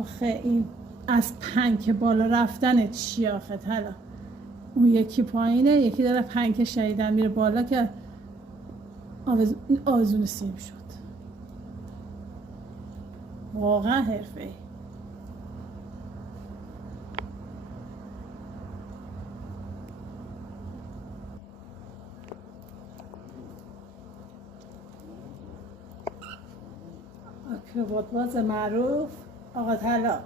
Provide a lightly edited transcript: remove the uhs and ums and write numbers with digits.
آخه این از پنکه بالا رفتن چی آخه طلا؟ اون یکی پایینه، یکی داره پنکه شدیدن میره بالا که آویزون سیم شد. واقعا حرفه‌ای. آکروبات باز معروف آقا طلا.